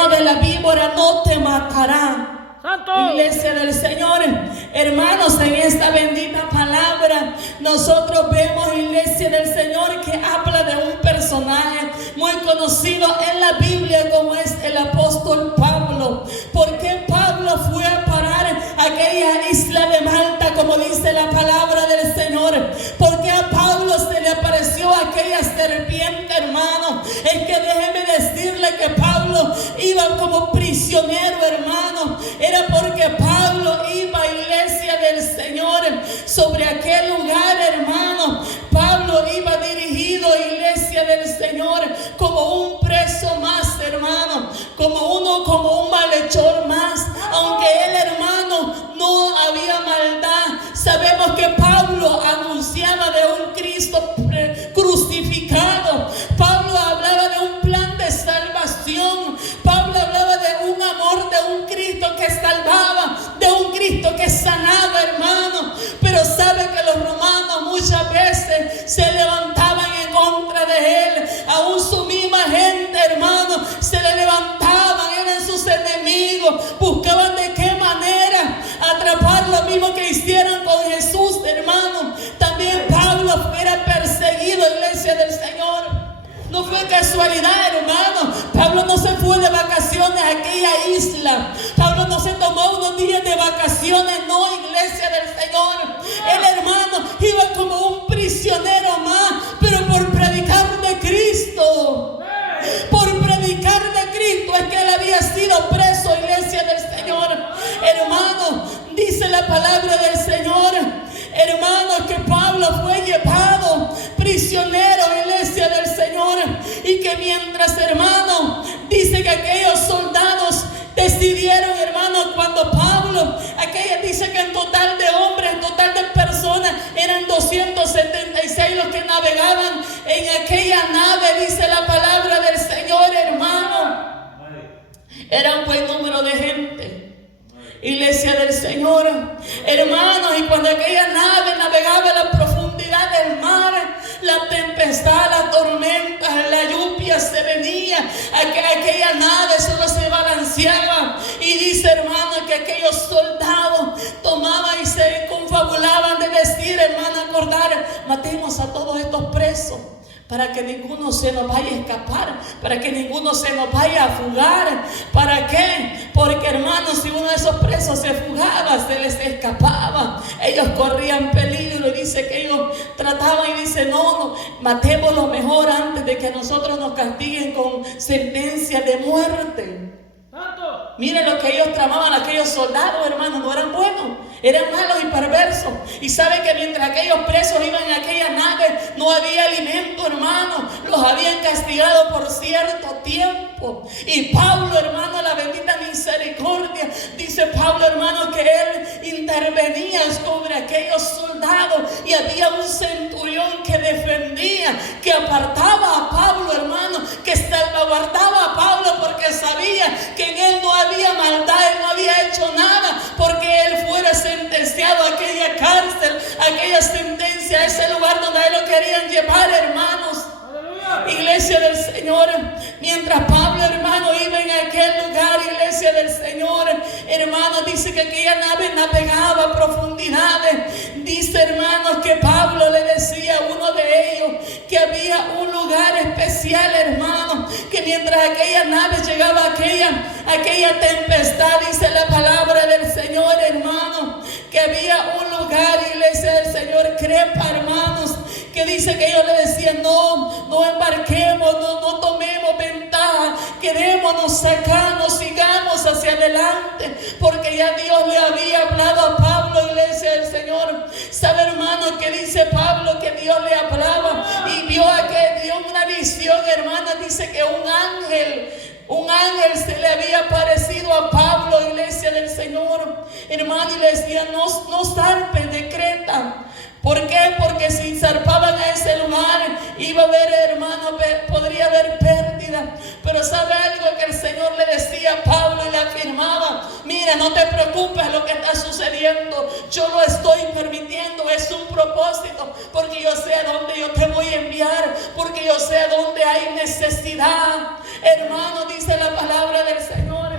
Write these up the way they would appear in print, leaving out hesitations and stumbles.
veneno de la víbora no te matará. Santo. Iglesia del Señor, hermanos, en esta bendita palabra nosotros vemos, iglesia del Señor, que habla de un personaje muy conocido en la Biblia como es el apóstol Pablo. ¿Por qué Pablo fue a parar a aquella isla de Malta, como dice la palabra del Señor? Porque a Pablo se le apareció aquella serpiente, hermano. Es que déjeme decirle que Pablo iba como prisionero, hermano. Era porque Pablo iba, iglesia del Señor, sobre aquel lugar, hermano. Pablo iba dirigido, iglesia del Señor, como un preso más, hermano, como un malhechor más. Aunque él, hermano, no había maldad, sabemos que Pablo anunciaba de un Cristo crucificado. Pablo hablaba de un plan de salvación. Pablo hablaba de un amor, de un Cristo que salvaba, de un Cristo que sanaba, hermano. Pero sabe que los romanos muchas veces se levantaban en contra de él. Aún su misma gente, hermano, se le levantaban, eran sus enemigos, buscaban de qué manera atrapar lo mismo que hicieron con Jesús, hermano. También Pablo era perseguido, iglesia del Señor. No fue casualidad, hermano. Pablo no se fue de vacaciones a aquella isla. Pablo no se tomó unos días de vacaciones, no, iglesia del Señor. El hermano iba como un prisionero más, pero por predicar de Cristo. Por predicar de Cristo es que él había sido preso, iglesia del Señor. Hermano, dice la palabra del Señor, hermano, que Pablo fue llevado prisionero, iglesia del Señor, y que mientras, hermano, dice que aquellos soldados decidieron, hermano, cuando Pablo, aquella dice que en total de hombres, en total de personas, eran 276 los que navegaban en aquella nave, dice la palabra del Señor, hermano. Era un buen número de gente, iglesia del Señor, hermanos. Y cuando aquella nave navegaba a la profundidad del mar, la tempestad, la tormenta, la lluvia se venía, aquella nave solo se balanceaba. Y dice, hermano, que aquellos soldados tomaban y se confabulaban de decir, hermano, acordar, matemos a todos estos presos, para que ninguno se nos vaya a escapar, para que ninguno se nos vaya a fugar. ¿Para qué? Porque, hermanos, si uno de esos presos se fugaba, se les escapaba, ellos corrían peligro. Y dice que ellos trataban y dice, no, matémoslo mejor antes de que a nosotros nos castiguen con sentencia de muerte. Miren lo que ellos tramaban, aquellos soldados, hermanos, no eran buenos, eran malos y perversos. Y saben que mientras aquellos presos iban en aquella nave, no había alimento, hermano. Los habían castigado por cierto tiempo. Y Pablo, hermano, la bendita misericordia, dice Pablo, hermano, que él intervenía sobre aquellos soldados. Y había un centurión que defendía, que apartaba a Pablo, hermano, que salvaguardaba a Pablo, porque sabía que en él no había maldad, él no había hecho nada, porque él fuera sentenciado a aquella cárcel, a aquella sentencia, a ese lugar donde a él lo querían llevar, hermanos. Iglesia del Señor, mientras Pablo, hermano, iba en aquel lugar, iglesia del Señor, hermano, dice que aquella nave navegaba a profundidades. Dice, hermanos, que Pablo le decía a uno de ellos que había un lugar especial, hermano, que mientras aquella nave llegaba a aquella tempestad, dice la palabra del Señor, hermano, que había un lugar, iglesia del Señor, crepa, hermanos, que dice que ellos le decían, no embarquemos, no tomemos ventaja, quedémonos acá, no sigamos hacia adelante, porque ya Dios le había hablado a Pablo, iglesia del Señor. Sabe, hermano, que dice Pablo que Dios le hablaba y dio una visión, hermana, dice que un ángel se le había aparecido a Pablo, iglesia del Señor, hermano, y le decía, no zarpen de Creta. ¿Por qué? Porque si zarpaban a ese lugar, iba a haber, hermano, podría haber pérdida. Pero sabe algo que el Señor le decía a Pablo y le afirmaba, mira, Mira, no te preocupes lo que está sucediendo. Yo lo estoy permitiendo. Es un propósito. Porque yo sé a dónde yo te voy a enviar. Porque yo sé a dónde hay necesidad. Hermano, dice la palabra del Señor,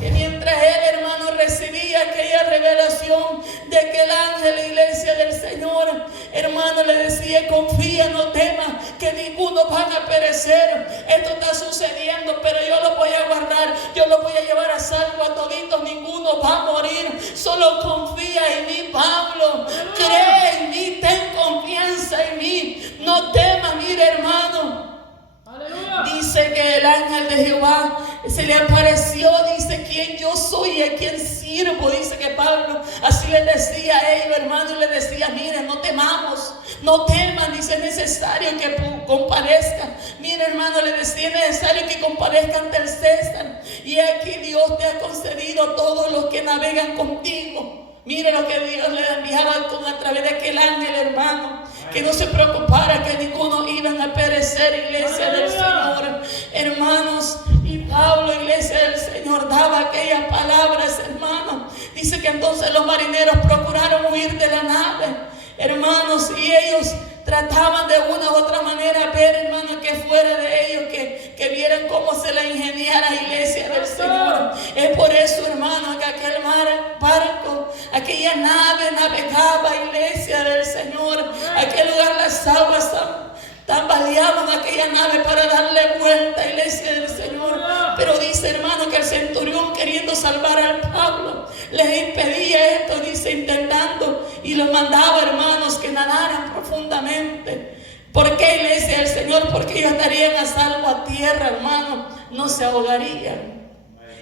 que mientras él, hermano, recibía aquella revelación de aquel ángel, la iglesia del Señor, hermano, le decía: confía, no temas, que ninguno van a perecer. Esto está sucediendo, pero yo lo voy a guardar, yo lo voy a llevar a salvo a toditos, ninguno va a morir. Solo confía en mí, Pablo. Cree en mí, ten confianza en mí, no temas. Mire, hermano, dice que el ángel de Jehová se le apareció, dice: ¿quién yo soy y a quién sirvo? Dice que Pablo así le decía a ellos, hermano, y le decía: miren, no temamos, no teman. Dice: es necesario que comparezcan. Mira, hermano, le decía: es necesario que comparezcan ante el César. Y aquí Dios te ha concedido a todos los que navegan contigo. Mire lo que Dios le enviaba a través de aquel ángel, hermano, que no se preocupara, que ninguno iban a perecer, iglesia del Señor, hermanos. Y Pablo, iglesia del Señor, daba aquellas palabras, hermanos. Dice que entonces los marineros procuraron huir de la nave, hermanos, y ellos trataban de una u otra manera ver, hermano, que fuera de ellos, que vieran cómo se la ingeniara, iglesia del Señor. Es por eso, hermano, que aquel barco, aquella nave navegaba, iglesia del Señor. Aquel lugar, las aguas tambaleaban aquella nave para darle vuelta, iglesia del Señor. Pero dice, hermano, que el centurión, queriendo salvar al Pablo, les impedía esto, dice, intentando, y los mandaba, hermanos, que nadaran profundamente. ¿Por qué, iglesia del Señor? Porque ellos estarían a salvo a tierra, hermano, no se ahogarían.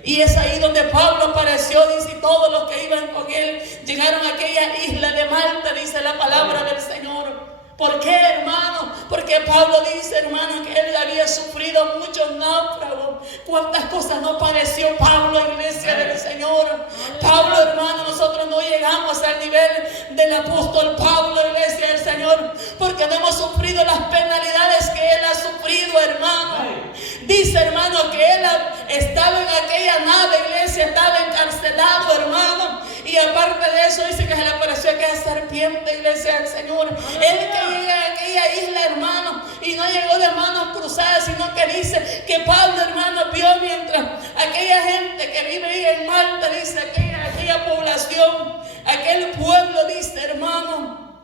Y es ahí donde Pablo apareció, dice, y todos los que iban con él llegaron a aquella isla de Malta, dice la palabra del Señor. ¿Por qué, hermano? Porque Pablo dice, hermano, que él había sufrido muchos náufragos. ¿Cuántas cosas no padeció Pablo, iglesia del Señor? Pablo, hermano, nosotros no llegamos al nivel del apóstol Pablo, iglesia del Señor, porque no hemos sufrido las penalidades que él ha sufrido, hermano. Dice, hermano, que él estaba en aquella nave, iglesia, estaba encarcelado, hermano. Y aparte de eso, dice que se le apareció aquella serpiente, iglesia del Señor. Él que llega a aquella isla, hermano, y no llegó de manos cruzadas, sino que dice que Pablo, hermano, vio mientras aquella gente que vive ahí en Malta, dice, aquella población, aquel pueblo, dice, hermano,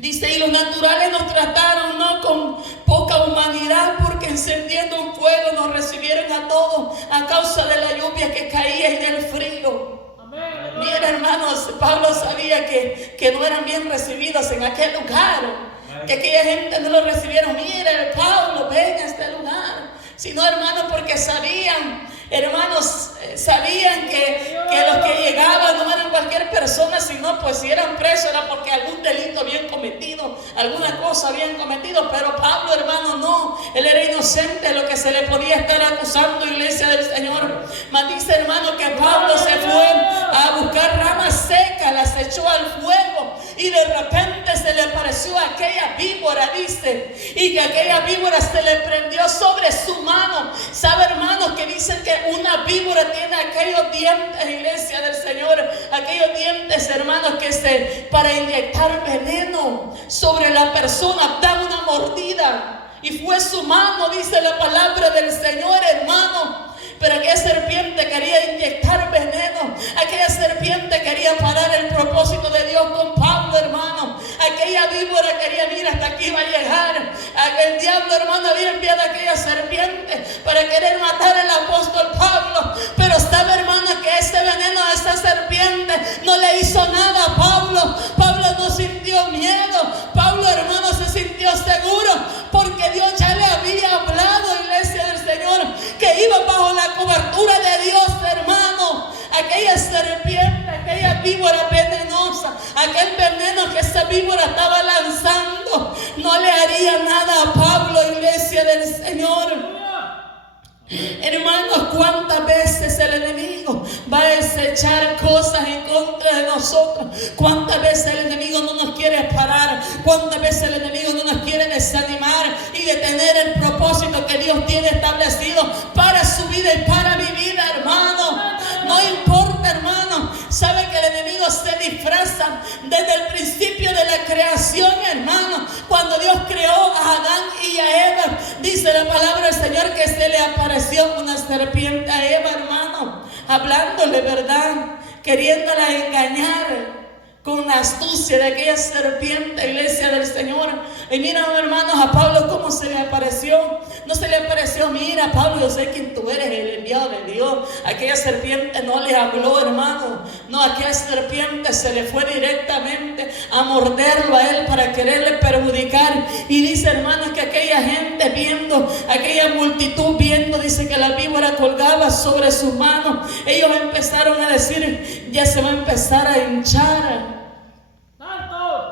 dice, y los naturales nos trataron no con poca humanidad, porque encendiendo un fuego nos recibieron a todos a causa de la lluvia que caía y del frío. Mira, hermanos, Pablo sabía que no eran bien recibidos en aquel lugar, que aquella gente no lo recibieron. Mira, Pablo, ven a este lugar. Sino, hermanos, porque sabían, hermanos, sabían que los que llegaban no eran cualquier persona, sino pues si eran presos era porque algún delito habían cometido, alguna cosa habían cometido. Pero Pablo, hermano, no, él era inocente de lo que se le podía estar acusando, iglesia del Señor. Mas dice, hermano, que Pablo se fue a buscar ramas secas, las echó al fuego, y de repente se le apareció aquella víbora, dice, y que aquella víbora se le prendió sobre su mano. ¿Sabe, hermanos, que dicen que una víbora tiene aquellos dientes, iglesia del Señor, aquellos dientes, hermanos, que para inyectar veneno sobre la persona, dan una mordida, y fue su mano, dice la palabra del Señor, hermano. Pero aquella serpiente quería inyectar veneno. Aquella serpiente quería parar el propósito de Dios con Pablo, hermano. Aquella víbora quería, mira, hasta aquí va a llegar. El diablo, hermano, había enviado a aquella serpiente para querer matar al apóstol Pablo. Pero sabe, hermano, que ese veneno de esa serpiente no le hizo nada a Pablo. Pablo no sintió miedo. Pablo, hermano, se sintió seguro, porque Dios ya le había hablado, iglesia del Señor, que iba bajo la cobertura de Dios, hermano. Aquella serpiente, aquella víbora venenosa, aquel veneno que esa víbora estaba lanzando, no le haría nada a Pablo, iglesia del Señor. Hermanos, cuántas veces el enemigo va a desechar cosas en contra de nosotros. Cuántas veces el enemigo no nos quiere parar. Cuántas veces el enemigo no nos quiere desanimar y detener el propósito que Dios tiene establecido para su vida y para mi vida, hermano. No importa, hermano, alianza desde el principio de la creación, hermano. Cuando Dios creó a Adán y a Eva, dice la palabra del Señor que se le apareció una serpiente a Eva, hermano, hablándole verdad, queriéndola engañar con la astucia de aquella serpiente, iglesia del Señor. Y mira, hermanos, a Pablo cómo se le apareció. No se le apareció, mira, Pablo, yo sé quién tú eres, el enviado de Dios. Aquella serpiente no le habló, hermano. No, aquella serpiente se le fue directamente a morderlo a él para quererle perjudicar. Y dice, hermanos, que aquella gente viendo, aquella multitud viendo, dice que la víbora colgaba sobre sus manos. Ellos empezaron a decir, ya se va a empezar a hinchar.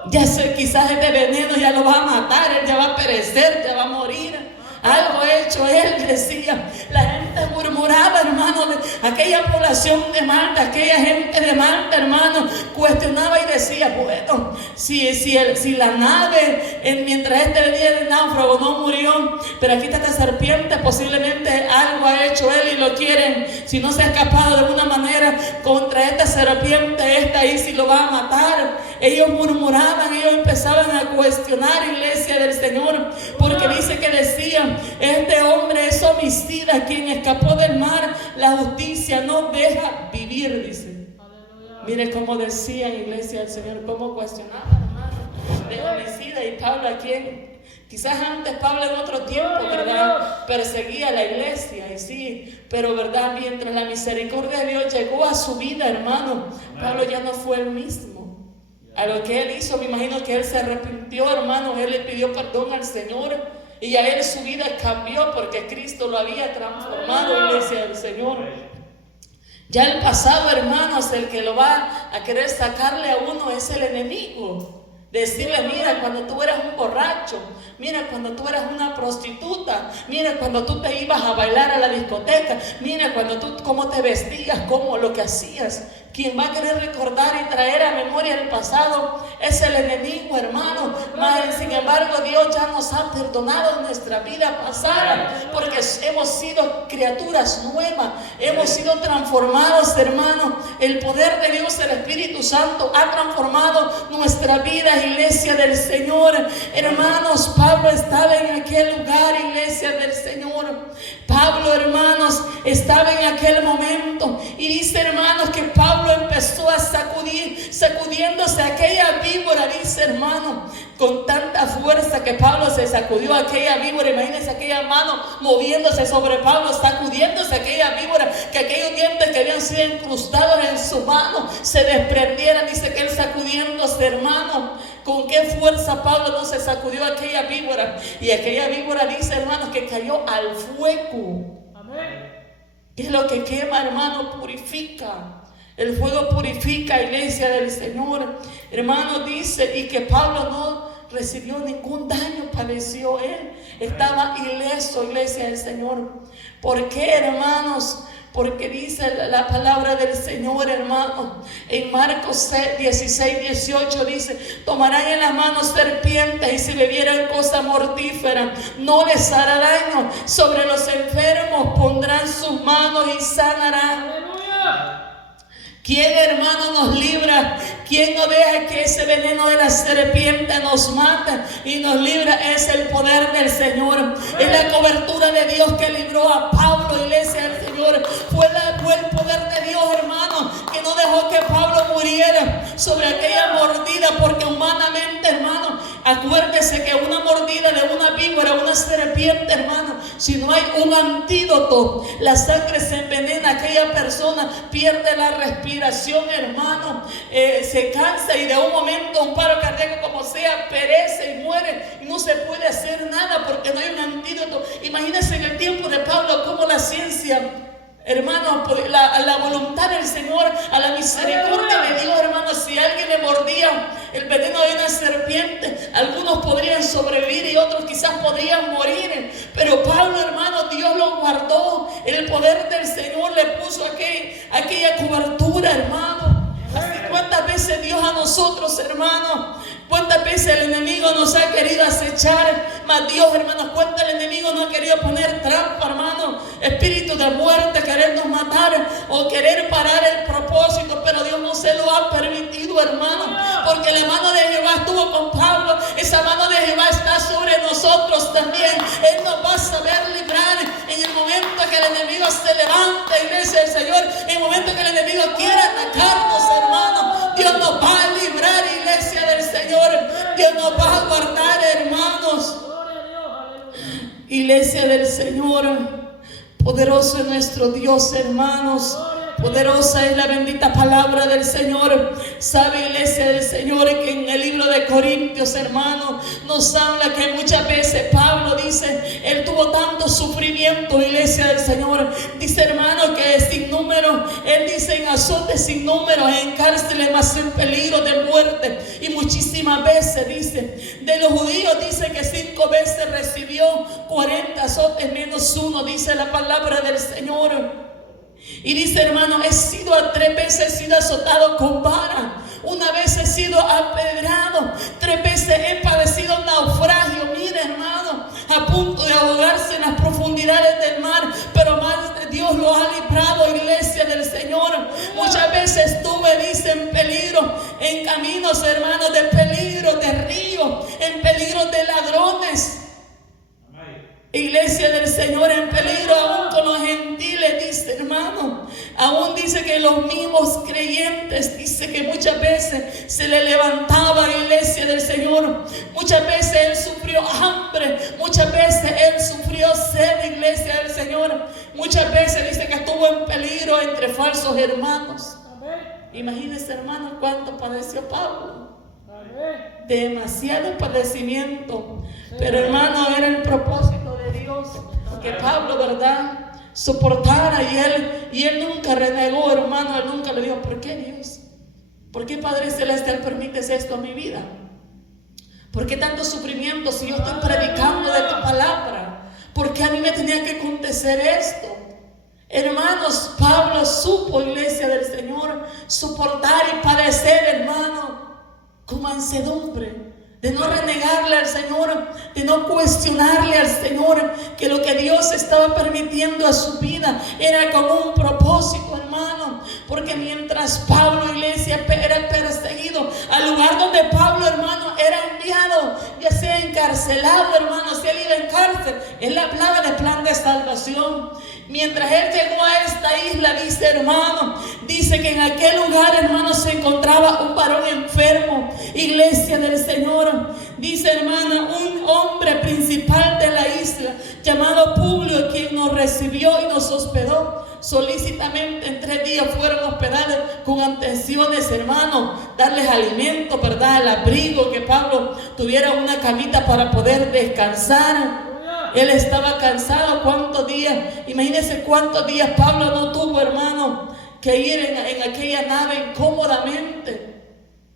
Ya sé, quizás este veneno ya lo va a matar, él ya va a perecer, ya va a morir. Algo hecho él, decía. La gente murmuraba, hermano, de aquella población de Malta, aquella gente de Malta, hermano, cuestionaba y decía, bueno, si la nave, mientras este venía del náufrago, no murió, pero aquí está esta serpiente, posiblemente algo ha hecho él y lo quieren, si no se ha escapado de alguna manera contra esta serpiente, esta ahí si lo va a matar. Ellos murmuraban, ellos empezaban a cuestionar, iglesia del Señor, porque dice que decían, este hombre es homicida, quien escapó del mar, la justicia no deja vivir, dice. Mire cómo decían, iglesia del Señor, cómo cuestionaban, hermano, de homicida. Y Pablo, a quien quizás antes Pablo en otro tiempo, ¿verdad?, perseguía a la iglesia, y sí, pero verdad, mientras la misericordia de Dios llegó a su vida, hermano, Pablo ya no fue el mismo. A lo que él hizo, me imagino que él se arrepintió, hermano, él le pidió perdón al Señor, y a él su vida cambió porque Cristo lo había transformado, iglesia del Señor. Ya el pasado, hermanos, el que lo va a querer sacarle a uno es el enemigo. Decirle, mira, cuando tú eras un borracho, mira, cuando tú eras una prostituta, mira, cuando tú te ibas a bailar a la discoteca, mira, cuando tú cómo te vestías, cómo lo que hacías. Quien va a querer recordar y traer a memoria el pasado es el enemigo, hermano. Mas, sin embargo, Dios ya nos ha perdonado nuestra vida pasada, porque hemos sido criaturas nuevas, hemos sido transformados, hermano. El poder de Dios, el Espíritu Santo, ha transformado nuestra vida, iglesia del Señor. Hermanos, Pablo estaba en aquel lugar, iglesia del Señor. Pablo, hermanos, estaba en aquel momento, y dice, hermanos, que Pablo empezó a sacudiéndose aquella víbora, dice, hermano, con tanta fuerza que Pablo se sacudió aquella víbora. Imagínense aquella mano moviéndose sobre Pablo, sacudiéndose aquella víbora, que aquellos dientes que habían sido incrustados en su mano se desprendieran. Dice que él sacudiéndose, hermano, con qué fuerza Pablo no se sacudió aquella víbora. Y aquella víbora, dice, hermanos, que cayó al fuego. Amén. ¿Qué es lo que quema, hermano? Purifica. El fuego purifica, iglesia del Señor. Hermano, dice, y que Pablo no recibió ningún daño, padeció él. Estaba ileso, iglesia del Señor. ¿Por qué, hermanos? Porque dice la palabra del Señor, hermano, en Marcos 16, 18 dice, tomarán en las manos serpientes, y si bebieran cosa mortífera no les hará daño. Sobre los enfermos pondrán sus manos y sanarán. ¡Aleluya! ¿Quién, hermano, nos libra? ¿Quién no deja que ese veneno de la serpiente nos mate y nos libra? Es el poder del Señor. Es la cobertura de Dios que libró a Pablo, iglesia del Señor. Fue el poder de Dios, hermano, que no dejó que Pablo muriera sobre aquella mordida, porque humanamente, hermano, acuérdese que una mordida de una víbora, una serpiente, hermano, si no hay un antídoto, la sangre se envenena, aquella persona pierde la respiración, hermano, se cansa, y de un momento, un paro cardíaco como sea, perece y muere, y no se puede hacer nada porque no hay un antídoto. Imagínense en el tiempo de Pablo cómo la ciencia, hermano, la voluntad del Señor, a la misericordia de Dios, hermano, si alguien le mordía el veneno de una serpiente, algunos podrían sobrevivir y otros quizás podrían morir. Pero Pablo, hermano, Dios lo guardó. El poder del Señor le puso aquella cobertura, hermano. Así, ¿cuántas veces Dios a nosotros, hermano? ¿Cuántas veces el enemigo nos ha querido acechar? Mas Dios, hermanos, ¿cuántas el enemigo no ha querido poner trampa, hermano? Espíritu de muerte, querernos matar o querer parar el propósito, pero Dios no se lo ha permitido, contigo, hermano, porque la mano de Jehová estuvo con Pablo. Esa mano de Jehová está sobre nosotros también. Él nos va a saber librar en el momento que el enemigo se levanta, iglesia del Señor. En el momento que el enemigo quiera atacarnos, hermano, Dios nos va a librar, iglesia del Señor. Dios nos va a guardar, hermanos. Iglesia del Señor, poderoso es nuestro Dios, hermanos. Poderosa es la bendita palabra del Señor. Sabe, iglesia del Señor, que en el libro de Corintios, hermano, nos habla que muchas veces Pablo dice, él tuvo tanto sufrimiento, iglesia del Señor. Dice, hermano, que sin número, él dice, en azotes sin número, en cárceles, más en peligro de muerte. Y muchísimas veces, dice, de los judíos, dice que 5 veces recibió 40 azotes menos 1, dice la palabra del Señor. Y dice, hermano, 3 veces he sido azotado con vara, 1 vez he sido apedrado, 3 veces he padecido naufragio. Mira, hermano, a punto de ahogarse en las profundidades del mar, pero más Dios lo ha librado, iglesia del Señor. Muchas veces estuve, dice, en peligro, en caminos, hermanos, de peligro, de río, en peligro de ladrones. Iglesia del Señor, en peligro aún con los gentiles, dice, hermano. Aún dice que los mismos creyentes, dice que muchas veces se le levantaba, iglesia del Señor. Muchas veces él sufrió hambre, muchas veces él sufrió sed, iglesia del Señor. Muchas veces dice que estuvo en peligro entre falsos hermanos. Imagínense, hermano, cuánto padeció Pablo. Demasiado padecimiento. Pero, hermano, era el propósito de Dios que Pablo, ¿verdad?, soportara, y él nunca renegó, hermano. Él nunca le dijo, ¿por qué, Dios? ¿Por qué, Padre Celestial, permites esto a mi vida? ¿Por qué tanto sufrimiento si yo estoy predicando de tu palabra? ¿Por qué a mí me tenía que acontecer esto? Hermanos, Pablo supo, iglesia del Señor, soportar y padecer, hermano, con mansedumbre, de no renegarle al Señor, de no cuestionarle al Señor, que lo que Dios estaba permitiendo a su vida era con un propósito, hermano. Porque mientras Pablo, iglesia, era perseguido, al lugar donde Pablo, hermano, era enviado, ya sea encarcelado, hermano, si él iba en cárcel, él hablaba de plan de salvación. Mientras él llegó a esta isla, dice, hermano, dice que en aquel lugar, hermano, se encontraba un varón enfermo, iglesia del Señor. Dice, hermana, un hombre principal de la isla llamado Publio, quien nos recibió y nos hospedó solícitamente. En 3 días fueron hospedados con atenciones, hermano, darles alimento, ¿verdad?, el abrigo, que Pablo tuviera una camita para poder descansar. Él estaba cansado. ¿Cuántos días? Imagínense cuántos días Pablo no tuvo, hermano, que ir en aquella nave incómodamente.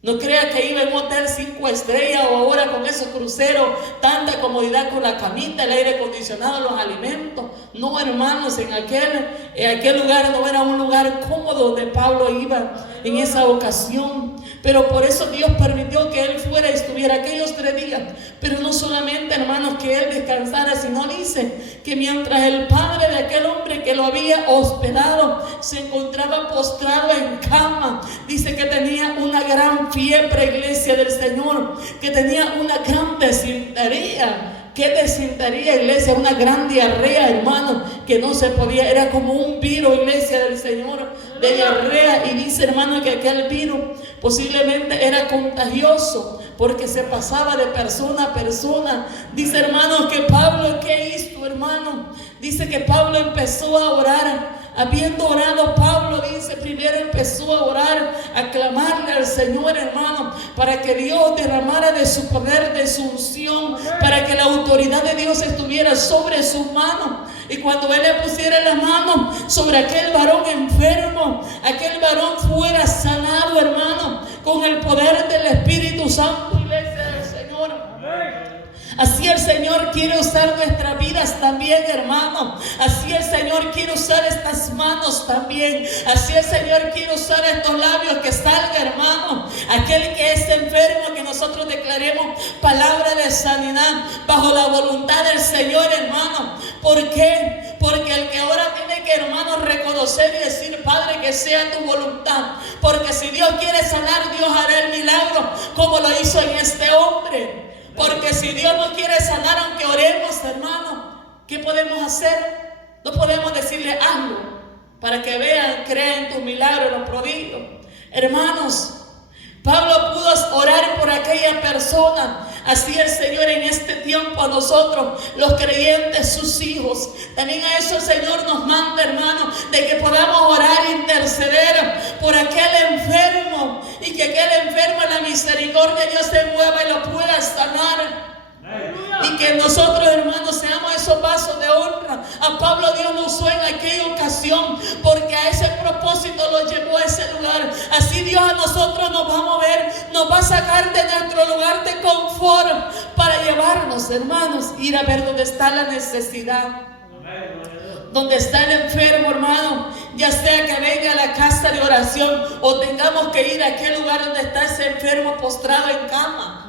No crea que iba en un hotel 5 estrellas o ahora con esos cruceros, tanta comodidad con la camita, el aire acondicionado, los alimentos. No, hermanos, en aquel lugar no era un lugar cómodo donde Pablo iba en esa ocasión. Pero por eso Dios permitió que él fuera y estuviera aquellos 3 días. Pero no solamente, hermanos, que él descansara, sino dice que mientras el padre de aquel hombre que lo había hospedado se encontraba postrado en cama, dice que tenía una gran fiebre, iglesia del Señor, que tenía una gran desintería. ¿Qué desintería, iglesia? Una gran diarrea, hermano, que no se podía, era como un virus, iglesia del Señor, de diarrea. Y dice, hermano, que aquel virus posiblemente era contagioso, porque se pasaba de persona a persona. Dice, hermano, que Pablo, ¿qué hizo, hermano? Dice que Pablo empezó a orar. Habiendo orado, Pablo, dice, primero empezó a orar, a clamarle al Señor, hermano, para que Dios derramara de su poder, de su unción, para que la autoridad de Dios estuviera sobre su mano. Y cuando él le pusiera la mano sobre aquel varón enfermo, aquel varón fuera sanado, hermano, con el poder del Espíritu Santo, iglesia del Señor. Amén. Así el Señor quiere usar nuestras vidas también, hermano. Así el Señor quiere usar estas manos también. Así el Señor quiere usar estos labios, que salga, hermano, aquel que es enfermo, que nosotros declaremos palabra de sanidad bajo la voluntad del Señor, hermano. ¿Por qué? Porque el que ora tiene que, hermano, reconocer y decir: Padre, que sea tu voluntad. Porque si Dios quiere sanar, Dios hará el milagro como lo hizo en este hombre. Porque si Dios no quiere sanar, aunque oremos, hermano, ¿qué podemos hacer? No podemos decirle: hazlo, para que vean, crean en tu milagro, los prodigios. Hermanos, Pablo pudo orar por aquella persona. Así el Señor en este tiempo a nosotros, los creyentes, sus hijos, también a eso el Señor nos manda, hermano, de que podamos orar e interceder por aquel enfermo, y que aquel enfermo en la misericordia de Dios se mueva y lo pueda sanar. Y que nosotros, hermanos, seamos esos vasos de honra. A Pablo Dios lo usó en aquella ocasión, porque a ese propósito lo llevó a ese lugar. Así Dios a nosotros nos va a mover, nos va a sacar de nuestro lugar de confort para llevarnos, hermanos, ir a ver dónde está la necesidad, donde está el enfermo, hermano. Ya sea que venga a la casa de oración o tengamos que ir a aquel lugar donde está ese enfermo postrado en cama.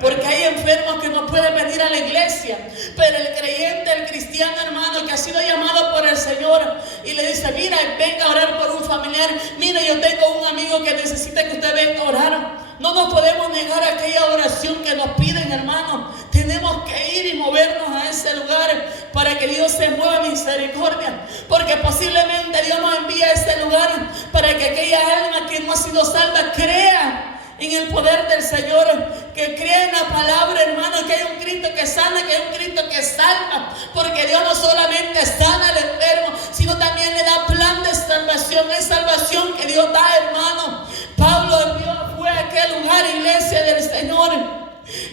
Porque hay enfermos que no pueden venir a la iglesia, pero el creyente, el cristiano, hermano, que ha sido llamado por el Señor y le dice: mira, venga a orar por un familiar, mira, yo tengo un amigo que necesita que usted venga a orar. No nos podemos negar a aquella oración que nos piden, hermano. Tenemos que ir y movernos a ese lugar para que Dios se mueva misericordia, porque posiblemente Dios nos envía a ese lugar para que aquella alma que no ha sido salva crea en el poder del Señor, que crea en la palabra, hermano, que hay un Cristo que sana, que hay un Cristo que salva, porque Dios no solamente sana al enfermo, sino también le da plan de salvación. Es salvación que Dios da, hermano. Pablo fue a aquel lugar, iglesia del Señor,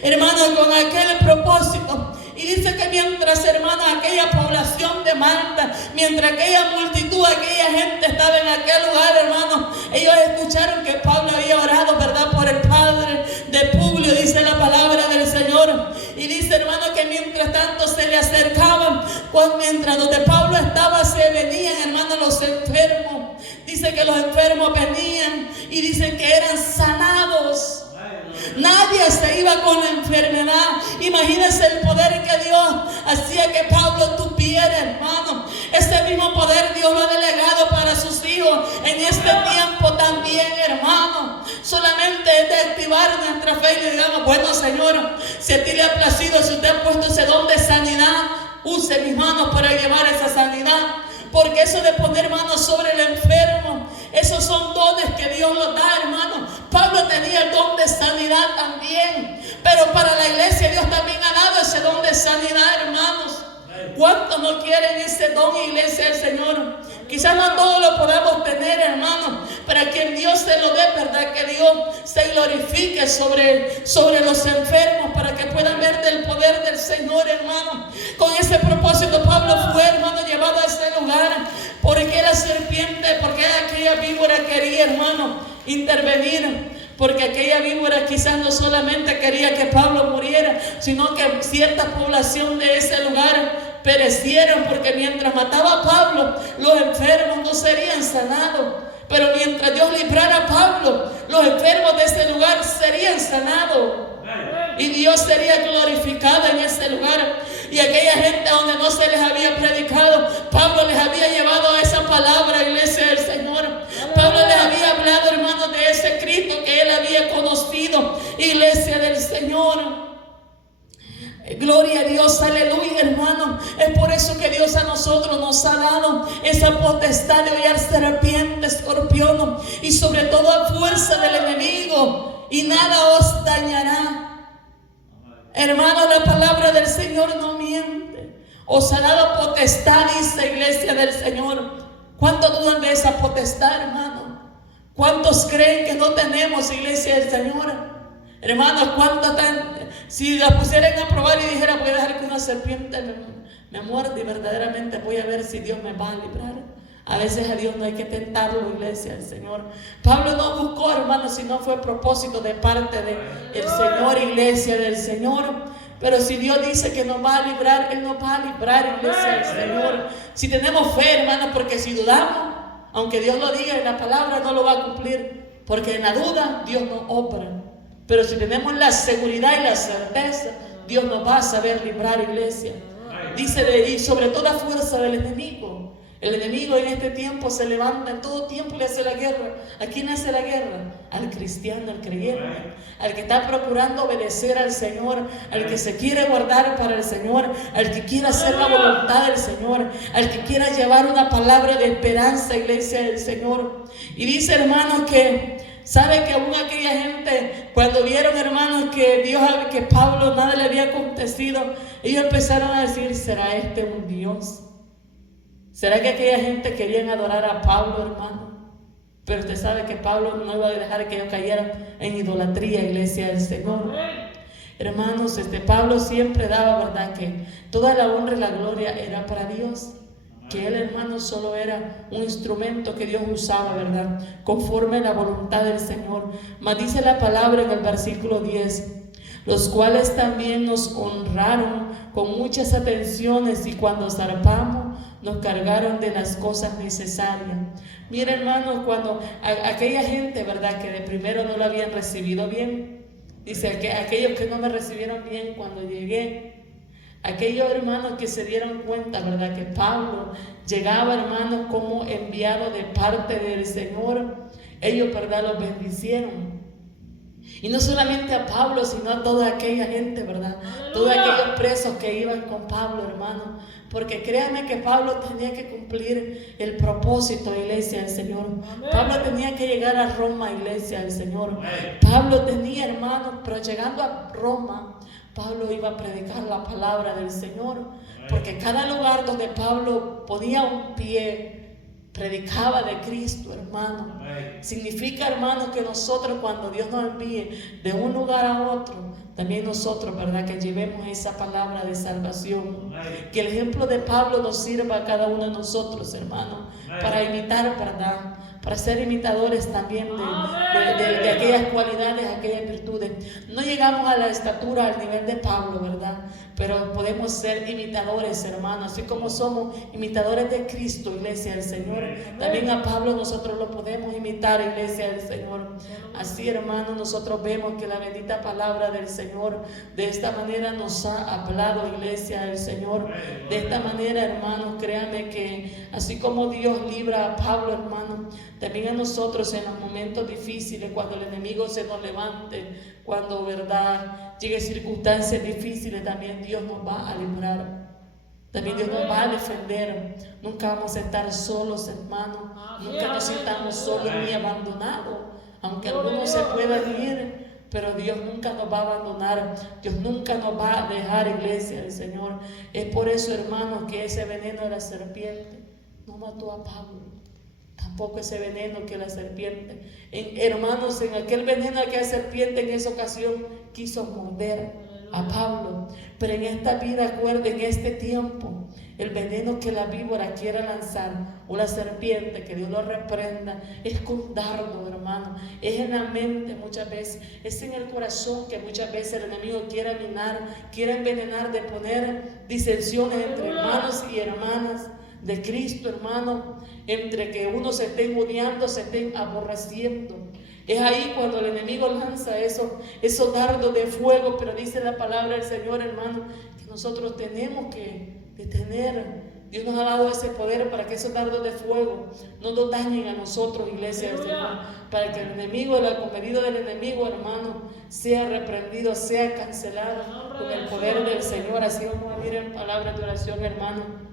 hermano, con aquel propósito. Y dice que mientras, hermanos, aquella población de Malta, mientras aquella multitud, aquella gente estaba en aquel lugar, hermanos, ellos escucharon que Pablo había orado, ¿verdad?, por el padre de Publio, dice la palabra del Señor. Y dice, hermano, que mientras tanto se le acercaban, mientras donde Pablo estaba, se venían, hermanos, los enfermos. Dice que los enfermos venían y dicen que eran sanados. Nadie se iba con la enfermedad. Imagínense el poder que Dios hacía que Pablo tuviera, hermano. Ese mismo poder Dios lo ha delegado para sus hijos en este tiempo también, hermano. Solamente es de activar nuestra fe y le digamos: bueno, Señor, si a ti le ha placido, si usted ha puesto ese don de sanidad, use mis manos para llevar esa sanidad. Porque eso de poner manos sobre el enfermo, esos son dones que Dios los da, hermano. Pablo tenía el don de sanidad también, pero para la iglesia Dios también ha dado ese don de sanidad, hermanos. ¿Cuántos no quieren ese don, iglesia del Señor? Quizás no todos lo podamos tener, hermano, pero a quien Dios se lo dé, ¿verdad? Que Dios se glorifique sobre los enfermos para que puedan ver del poder del Señor, hermano. Con ese propósito Pablo fue, hermano, llevado a ese lugar, porque la serpiente, porque aquella víbora quería, hermano, intervenir. Porque aquella víbora quizás no solamente quería que Pablo muriera, sino que cierta población de ese lugar perecieron, porque mientras mataba a Pablo, los enfermos no serían sanados. Pero mientras Dios librara a Pablo, los enfermos de ese lugar serían sanados. Y Dios sería glorificado en ese lugar. Y aquella gente donde no se les había predicado, Pablo les había llevado a esa palabra, iglesia del Señor. Pablo les había hablado, hermanos, de ese Cristo que él había conocido, iglesia del Señor. Gloria a Dios, aleluya, hermano. Es por eso que Dios a nosotros nos ha dado esa potestad de hollar serpientes, escorpiones y sobre todo a fuerza del enemigo, y nada os dañará. Hermano, la palabra del Señor no miente. Os ha dado potestad, dice, iglesia del Señor. ¿Cuántos dudan de esa potestad, hermano? ¿Cuántos creen que no tenemos, iglesia del Señor? Hermanos, ¿cuántos tan... Si la pusieran a probar y dijera: voy a dejar que una serpiente me muerde, y verdaderamente voy a ver si Dios me va a librar. A veces a Dios no hay que tentarlo, iglesia del Señor. Pablo no buscó, hermanos, si no fue propósito de parte del Señor, iglesia del Señor. Pero si Dios dice que nos va a librar, Él nos va a librar, iglesia del Señor. Si tenemos fe, hermanos, porque si dudamos, aunque Dios lo diga en la palabra, no lo va a cumplir. Porque en la duda Dios no obra. Pero si tenemos la seguridad y la certeza, Dios nos va a saber librar, iglesia. Dice, y sobre toda fuerza del enemigo. El enemigo en este tiempo se levanta, en todo tiempo le hace la guerra. ¿A quién hace la guerra? Al cristiano, al creyente, al que está procurando obedecer al Señor, al que se quiere guardar para el Señor, al que quiere hacer la voluntad del Señor, al que quiera llevar una palabra de esperanza, iglesia del Señor. Y dice, hermanos, que sabe que aún aquella gente, cuando vieron, hermanos, que Pablo nada le había acontecido, ellos empezaron a decir, ¿será este un Dios? ¿Será que aquella gente querían adorar a Pablo, hermano? Pero usted sabe que Pablo no iba a dejar que ellos cayeran en idolatría, iglesia del Señor. Hermanos, Pablo siempre daba, ¿verdad?, que toda la honra y la gloria era para Dios. Que él, hermano, solo era un instrumento que Dios usaba, ¿verdad?, conforme a la voluntad del Señor. Mas dice la palabra en el versículo 10, los cuales también nos honraron con muchas atenciones y cuando zarpamos nos cargaron de las cosas necesarias. Mira, hermano, cuando aquella gente, ¿verdad?, que de primero no lo habían recibido bien, dice que aquellos que no me recibieron bien cuando llegué, aquellos hermanos que se dieron cuenta, ¿verdad?, que Pablo llegaba, hermanos, como enviado de parte del Señor, ellos, ¿verdad?, los bendicieron. Y no solamente a Pablo, sino a toda aquella gente, ¿verdad? Todos aquellos presos que iban con Pablo, hermano. Porque créanme que Pablo tenía que cumplir el propósito, iglesia del Señor. Pablo tenía que llegar a Roma, iglesia del Señor. Pablo tenía, hermano, pero llegando a Roma, Pablo iba a predicar la palabra del Señor. Porque cada lugar donde Pablo ponía un pie, predicaba de Cristo, hermano. Significa, hermano, que nosotros, cuando Dios nos envíe de un lugar a otro, también nosotros, ¿verdad?, que llevemos esa palabra de salvación. Que el ejemplo de Pablo nos sirva a cada uno de nosotros, hermano, para imitar, ¿verdad?, para ser imitadores también de aquellas cualidades, aquellas virtudes. No llegamos a la estatura, al nivel de Pablo, ¿verdad?, pero podemos ser imitadores, hermanos, así como somos imitadores de Cristo, iglesia del Señor. También a Pablo nosotros lo podemos imitar, iglesia del Señor. Así, hermanos, nosotros vemos que la bendita palabra del Señor de esta manera nos ha hablado, iglesia del Señor. De esta manera, hermanos, créanme que así como Dios libra a Pablo, hermano, también a nosotros en los momentos difíciles, cuando el enemigo se nos levante, cuando, verdad, llegue circunstancias difíciles, también Dios nos va a librar. También Dios nos va a defender. Nunca vamos a estar solos, hermanos. Nunca nos sintamos solos ni abandonados. Aunque algunos se puedan ir, pero Dios nunca nos va a abandonar. Dios nunca nos va a dejar, iglesia del Señor. Es por eso, hermanos, que ese veneno de la serpiente no mató a Pablo. Tampoco ese veneno que la serpiente. Hermanos, en aquel veneno, aquella serpiente en esa ocasión quiso morder a Pablo. Pero en esta vida, acuerden, en este tiempo, el veneno que la víbora quiera lanzar, o la serpiente, que Dios lo reprenda, es con dardo, hermano. Es en la mente muchas veces, es en el corazón que muchas veces el enemigo quiere minar, quiere envenenar, de poner disensiones entre hermanos y hermanas de Cristo, hermano, entre que unos se estén odiando, se estén aborreciendo. Es ahí cuando el enemigo lanza esos dardos de fuego. Pero dice la palabra del Señor, hermano, que nosotros tenemos que detener. Dios nos ha dado ese poder para que esos dardos de fuego no nos dañen a nosotros, iglesia del Señor, para que el enemigo, el acometido del enemigo, hermano, sea reprendido, sea cancelado con el poder del Señor. Así vamos a ir en palabras de oración, hermano,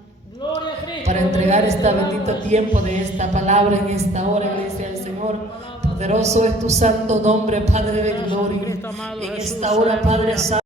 para entregar este bendito tiempo de esta palabra en esta hora, iglesia del Señor. Poderoso es tu santo nombre, Padre de gloria. En esta hora, Padre Santo,